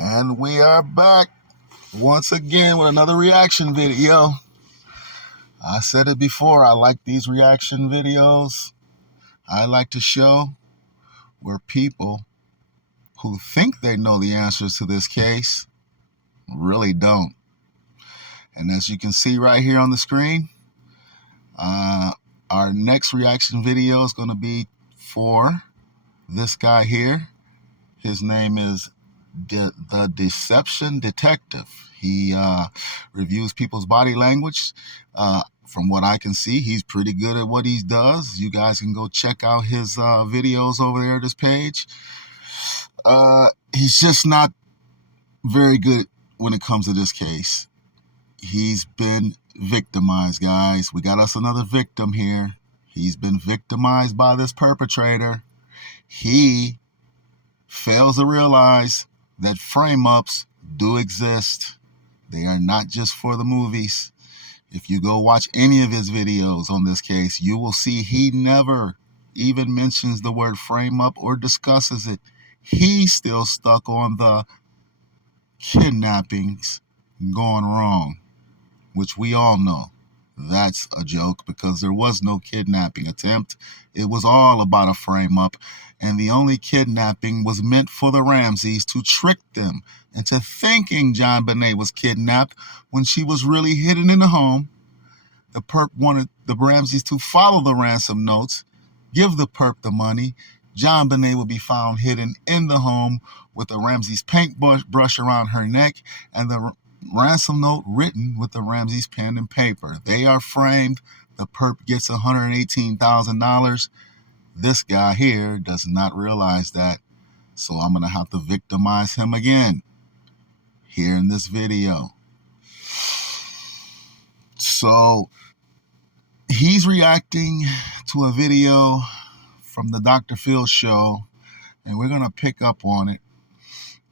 And we are back once again with another reaction video. I said it before, I like these reaction videos. I like to show where people who think they know the answers to this case really don't. And as you can see right here on the screen, our next reaction video is going to be for this guy here. His name is the Deception Detective. He reviews people's body language. From what I can see, he's pretty good at what he does. You guys can go check out his videos over there, this page. He's just not very good when it comes to this case. He's been victimized, guys. We got us another victim here. He's been victimized by this perpetrator. He fails to realize that frame-ups do exist. They are not just for the movies. If you go watch any of his videos on this case, you will see he never even mentions the word frame-up or discusses it. He's still stuck on the kidnappings gone wrong, which we all know that's a joke because there was no kidnapping attempt. It was all about a frame-up, and the only kidnapping was meant for the Ramseys to trick them into thinking JonBenet was kidnapped when she was really hidden in the home. The perp wanted the Ramseys to follow the ransom notes, give the perp the money. JonBenet would be found hidden in the home with the Ramseys paintbrush around her neck and the ransom note written with the Ramseys pen and paper. They are framed. The perp gets $118,000. This guy here does not realize that, so I'm going to have to victimize him again here in this video. So he's reacting to a video from the Dr. Phil show, and we're going to pick up on it.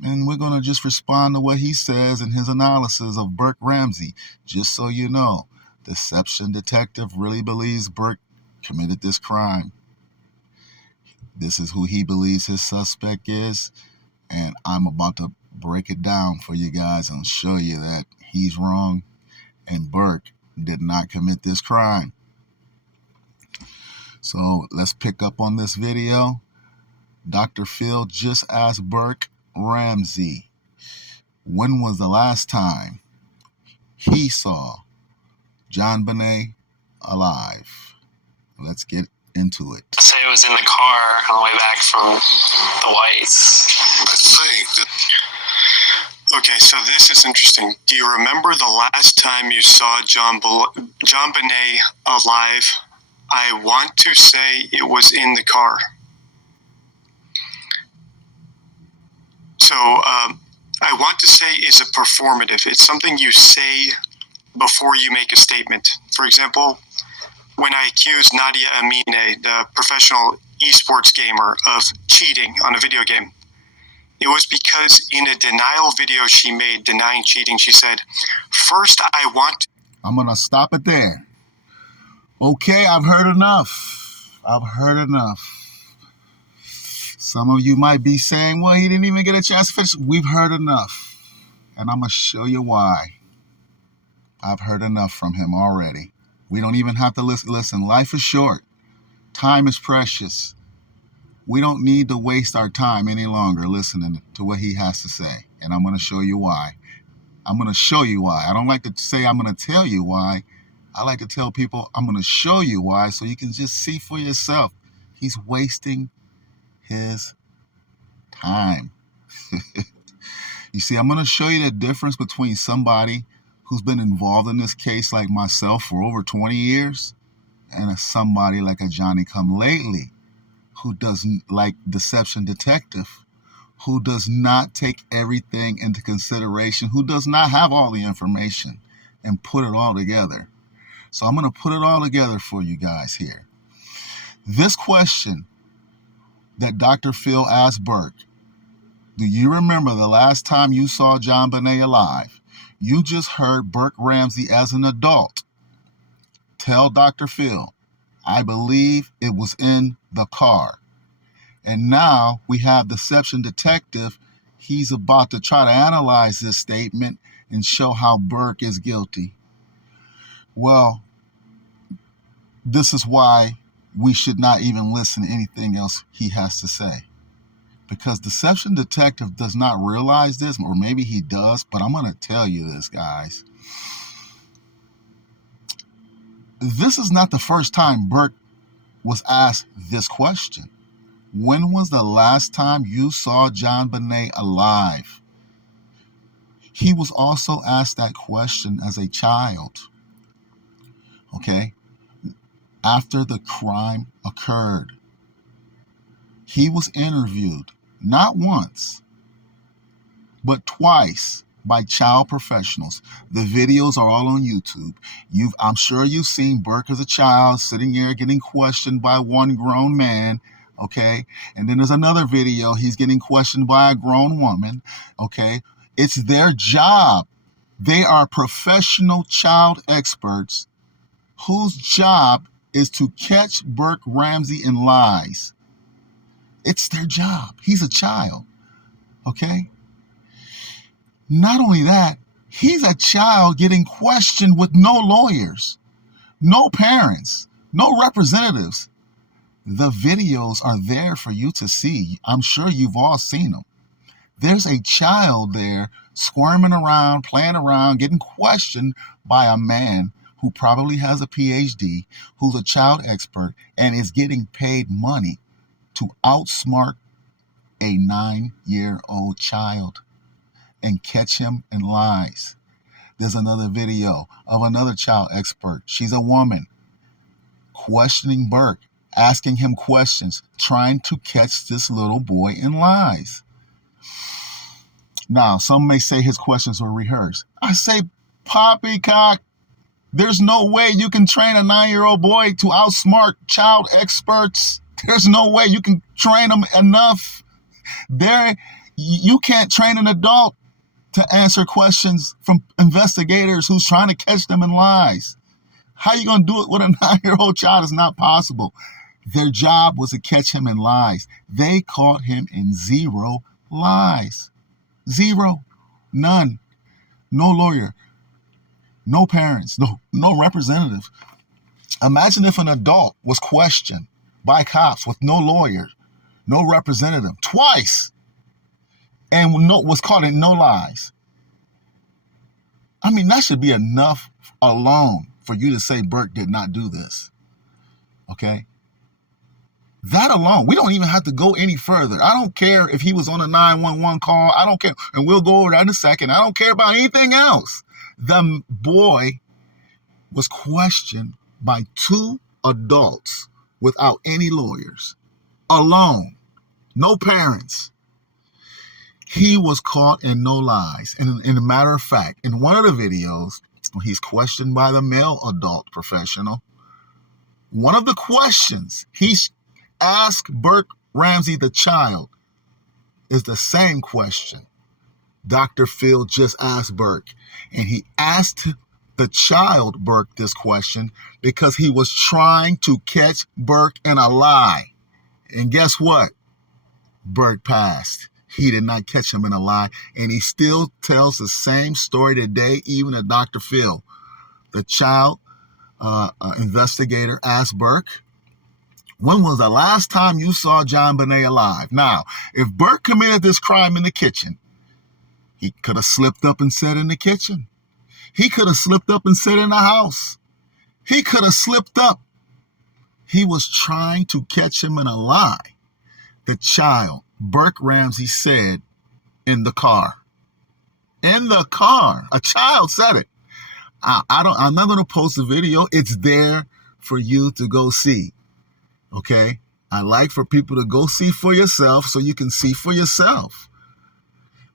And we're going to just respond to what he says in his analysis of Burke Ramsey. Just so you know, Deception Detective really believes Burke committed this crime. This is who he believes his suspect is. And I'm about to break it down for you guys and show you that he's wrong and Burke did not commit this crime. So let's pick up on this video. Dr. Phil just asked Burke Ramsey, when was the last time he saw JonBenet alive? Let's get into it. I'd say it was in the car on the way back from the Whites. Okay, so this is interesting. Do you remember the last time you saw JonBenet alive? I want to say it was in the car. So I want to say is a performative. It's something you say before you make a statement. For example, when I accused Nadia Amine, the professional esports gamer, of cheating on a video game, it was because in a denial video she made denying cheating, she said, first I want... I'm going to stop it there. Okay, I've heard enough. I've heard enough. Some of you might be saying, well, he didn't even get a chance to finish. We've heard enough. And I'm going to show you why. I've heard enough from him already. We don't even have to listen. Listen, life is short. Time is precious. We don't need to waste our time any longer listening to what he has to say. And I'm going to show you why. I'm going to show you why. I don't like to say I'm going to tell you why. I like to tell people I'm going to show you why so you can just see for yourself. He's wasting his time. You see, I'm going to show you the difference between somebody who's been involved in this case like myself for over 20 years and somebody like a Johnny-come-lately who doesn't, like Deception Detective, who does not take everything into consideration, who does not have all the information and put it all together. So I'm going to put it all together for you guys here. This question that Dr. Phil asked Burke, do you remember the last time you saw JonBenet alive? You just heard Burke Ramsey as an adult tell Dr. Phil, I believe it was in the car. And now we have Deception Detective. he's about to try to analyze this statement and show how Burke is guilty. Well, this is why we should not even listen to anything else he has to say. Because Deception Detective does not realize this, or maybe he does, but I'm going to tell you this, guys. This is not the first time Burke was asked this question. When was the last time you saw JonBenet alive? He was also asked that question as a child. Okay? After the crime occurred. He was interviewed not once, but twice by child professionals. The videos are all on YouTube. I'm sure you've seen Burke as a child sitting there getting questioned by one grown man, okay? And then there's another video, he's getting questioned by a grown woman, okay? It's their job. They are professional child experts whose job is to catch Burke Ramsey in lies. It's their job. He's a child, okay? Not only that, he's a child getting questioned with no lawyers, no parents, no representatives. The videos are there for you to see. I'm sure you've all seen them. There's a child there squirming around, playing around, getting questioned by a man who probably has a PhD, who's a child expert, and is getting paid money to outsmart a 9-year-old child and catch him in lies. There's another video of another child expert. She's a woman questioning Burke, asking him questions, trying to catch this little boy in lies. Now, some may say his questions were rehearsed. I say, poppycock, there's no way you can train a 9-year-old boy to outsmart child experts. There's no way you can train them enough. You can't train an adult to answer questions from investigators who's trying to catch them in lies. How are you going to do it with a 9-year-old child? It's not possible. Their job was to catch him in lies. They caught him in 0 lies. 0. None. No lawyer. No parents. No representative. Imagine if an adult was questioned by cops with no lawyer, no representative, twice, and was caught in no lies. I mean, that should be enough alone for you to say Burke did not do this. Okay? That alone, we don't even have to go any further. I don't care if he was on a 911 call. I don't care. And we'll go over that in a second. I don't care about anything else. The boy was questioned by 2 adults without any lawyers, alone, no parents. He was caught in no lies. And in a matter of fact, in one of the videos, he's questioned by the male adult professional. One of the questions he's asked Burke Ramsey, the child, is the same question Dr. Phil just asked Burke. And he asked the child Burke this question because he was trying to catch Burke in a lie. And guess what? Burke passed. He did not catch him in a lie. And he still tells the same story today, even to Dr. Phil. The child investigator asked Burke, when was the last time you saw JonBenet alive? Now, if Burke committed this crime in the kitchen, he could have slipped up and said in the kitchen. He could have slipped up and said in the house. He could have slipped up. He was trying to catch him in a lie. The child, Burke Ramsey, said in the car. In the car. A child said it. I'm not going to post the video. It's there for you to go see. Okay? I like for people to go see for yourself so you can see for yourself.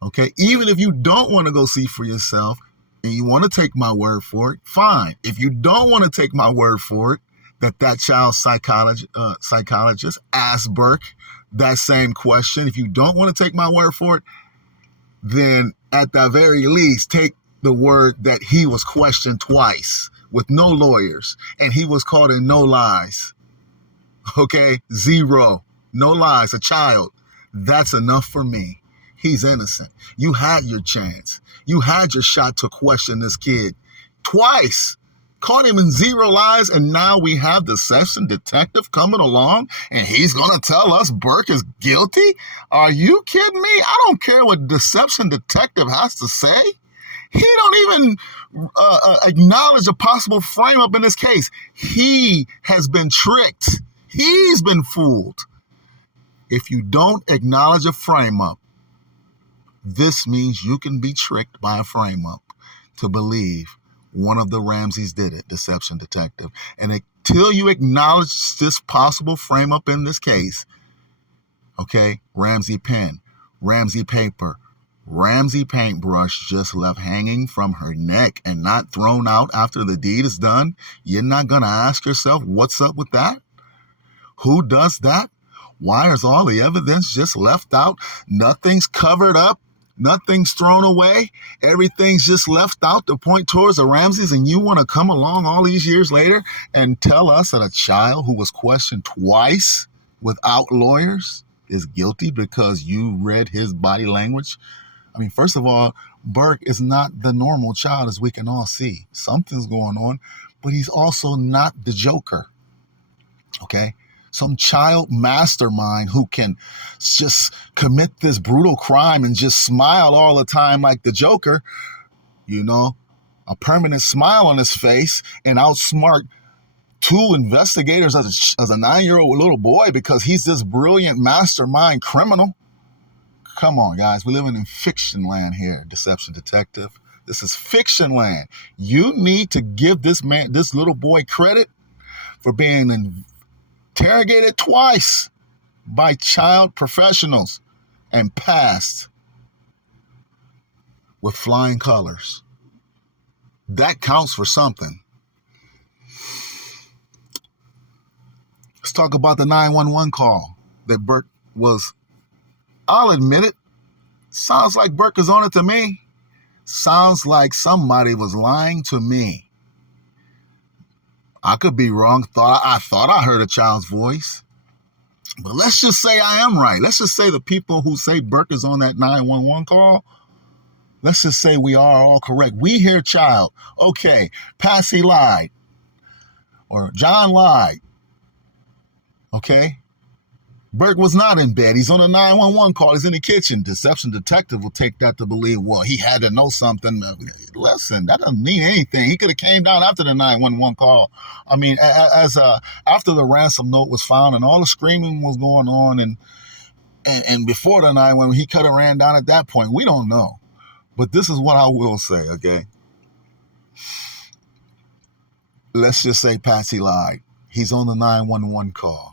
Okay? Even if you don't want to go see for yourself and you want to take my word for it, fine. If you don't want to take my word for it, that child's psychologist asked Burke that same question. If you don't want to take my word for it, then at the very least, take the word that he was questioned twice with no lawyers and he was caught in no lies. Okay? 0. No lies. A child. That's enough for me. He's innocent. You had your chance. You had your shot to question this kid twice. Caught him in zero lies, and now we have the session detective coming along, and he's going to tell us Burke is guilty? Are you kidding me? I don't care what deception detective has to say. He don't even acknowledge a possible frame-up in this case. He has been tricked. He's been fooled. If you don't acknowledge a frame-up, this means you can be tricked by a frame-up to believe one of the Ramseys did it, deception detective. And until you acknowledge this possible frame-up in this case, okay, Ramsey pen, Ramsey paper, Ramsey paintbrush just left hanging from her neck and not thrown out after the deed is done, you're not going to ask yourself, what's up with that? Who does that? Why is all the evidence just left out? Nothing's covered up. Nothing's thrown away. Everything's just left out to point towards the Ramseys, and you want to come along all these years later and tell us that a child who was questioned twice without lawyers is guilty because you read his body language? I mean, first of all, Burke is not the normal child, as we can all see. Something's going on, but he's also not the Joker, okay? Some child mastermind who can just commit this brutal crime and just smile all the time like the Joker, you know, a permanent smile on his face, and outsmart two investigators as a 9-year-old little boy because he's this brilliant mastermind criminal. Come on, guys. We're living in fiction land here, deception detective. This is fiction land. You need to give this little boy credit for being interrogated twice by child professionals and passed with flying colors. That counts for something. Let's talk about the 911 call that Burke was. I'll admit it. Sounds like Burke is on it to me. Sounds like somebody was lying to me. I could be wrong. I thought I heard a child's voice. But let's just say I am right. Let's just say the people who say Burke is on that 911 call, let's just say we are all correct. We hear child. Okay, Patsy lied. Or John lied. Okay? Burke was not in bed. He's on a 911 call. He's in the kitchen. Deception detective will take that to believe, well, he had to know something. Listen, that doesn't mean anything. He could have came down after the 911 call. I mean, after the ransom note was found and all the screaming was going on and before the 911, he could have ran down at that point. We don't know. But this is what I will say, okay? Let's just say Patsy lied. He's on the 911 call.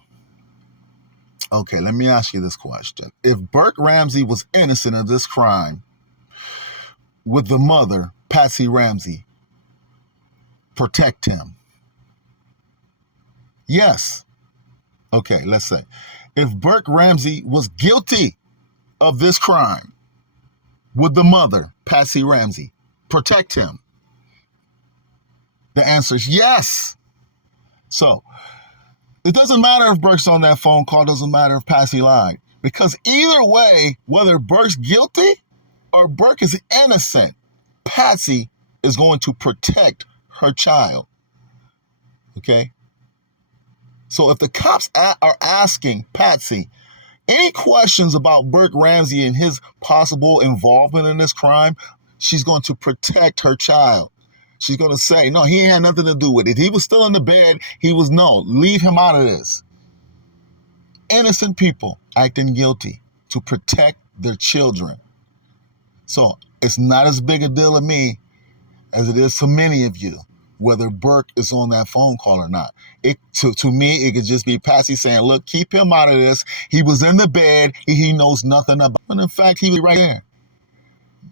Okay, let me ask you this question. If Burke Ramsey was innocent of this crime, would the mother, Patsy Ramsey, protect him? Yes. Okay, let's say. If Burke Ramsey was guilty of this crime, would the mother, Patsy Ramsey, protect him? The answer is yes. So, it doesn't matter if Burke's on that phone call. It doesn't matter if Patsy lied. Because either way, whether Burke's guilty or Burke is innocent, Patsy is going to protect her child. Okay? So if the cops are asking Patsy any questions about Burke Ramsey and his possible involvement in this crime, she's going to protect her child. She's going to say, no, he had nothing to do with it. He was still in the bed. Leave him out of this. Innocent people acting guilty to protect their children. So it's not as big a deal to me as it is to many of you, whether Burke is on that phone call or not. To me, it could just be Patsy saying, look, keep him out of this. He was in the bed. He knows nothing about it. And in fact, he was right there.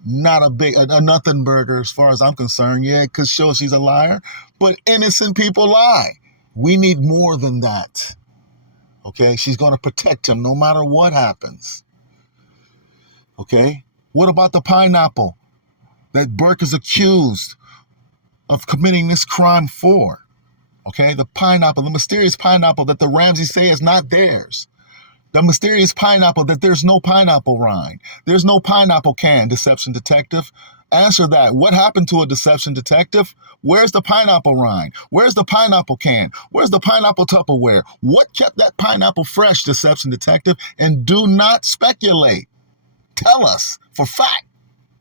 Not a nothing burger as far as I'm concerned. Yeah, it could show she's a liar, but innocent people lie. We need more than that. Okay, she's going to protect him no matter what happens. Okay, what about the pineapple that Burke is accused of committing this crime for? Okay, the pineapple, the mysterious pineapple that the Ramseys say is not theirs. The mysterious pineapple, that there's no pineapple rind. There's no pineapple can, deception detective. Answer that. What happened to a deception detective? Where's the pineapple rind? Where's the pineapple can? Where's the pineapple Tupperware? What kept that pineapple fresh, deception detective? And do not speculate. Tell us for fact.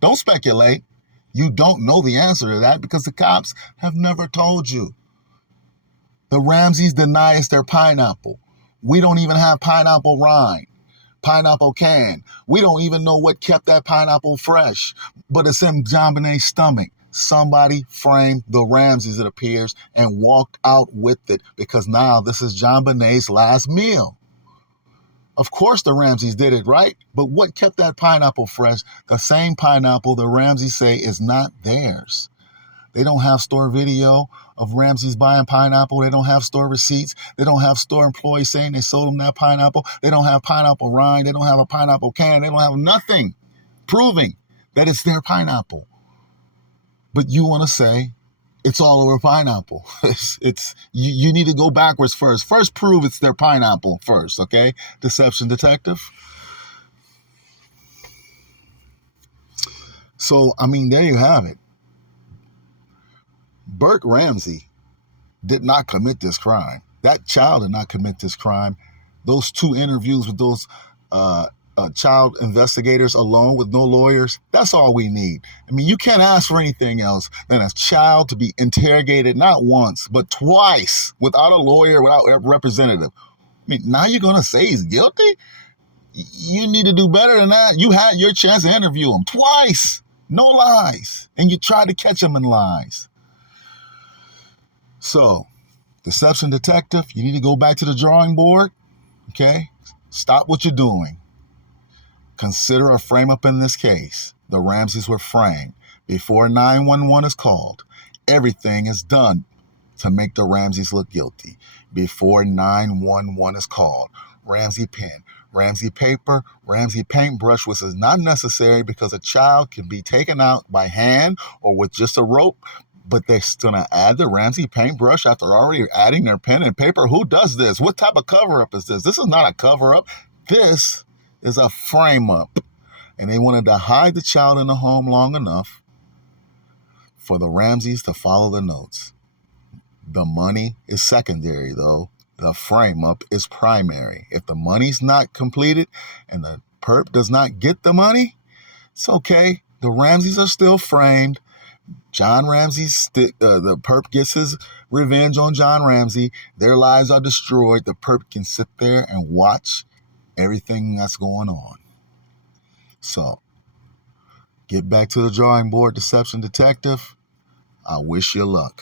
Don't speculate. You don't know the answer to that because the cops have never told you. The Ramseys deny it's their pineapple. We don't even have pineapple rind, pineapple can. We don't even know what kept that pineapple fresh, but it's in JonBenet's stomach. Somebody framed the Ramseys, it appears, and walked out with it because now this is JonBenet's last meal. Of course the Ramseys did it, right? But what kept that pineapple fresh? The same pineapple the Ramseys say is not theirs. They don't have store video of Ramsey's buying pineapple. They don't have store receipts. They don't have store employees saying they sold them that pineapple. They don't have pineapple rind. They don't have a pineapple can. They don't have nothing proving that it's their pineapple. But you want to say it's all over pineapple. You need to go backwards first. First prove it's their pineapple first, okay? Deception detective. So, I mean, there you have it. Burke Ramsey did not commit this crime. That child did not commit this crime. Those 2 interviews with those child investigators alone with no lawyers, that's all we need. I mean, you can't ask for anything else than a child to be interrogated not once, but twice without a lawyer, without a representative. I mean, now you're going to say he's guilty? You need to do better than that. You had your chance to interview him twice. No lies. And you tried to catch him in lies. So, deception detective, you need to go back to the drawing board, okay? Stop what you're doing. Consider a frame-up in this case. The Ramseys were framed. Before 911 is called, everything is done to make the Ramseys look guilty. Before 911 is called, Ramsey pen, Ramsey paper, Ramsey paintbrush, which is not necessary because a child can be taken out by hand or with just a rope, but they're going to add the Ramsey paintbrush after already adding their pen and paper. Who does this? What type of cover-up is this? This is not a cover-up. This is a frame-up. And they wanted to hide the child in the home long enough for the Ramseys to follow the notes. The money is secondary, though. The frame-up is primary. If the money's not completed and the perp does not get the money, it's okay. The Ramseys are still framed. John Ramsey, the perp gets his revenge on John Ramsey. Their lives are destroyed. The perp can sit there and watch everything that's going on. So, get back to the drawing board, deception detective. I wish you luck.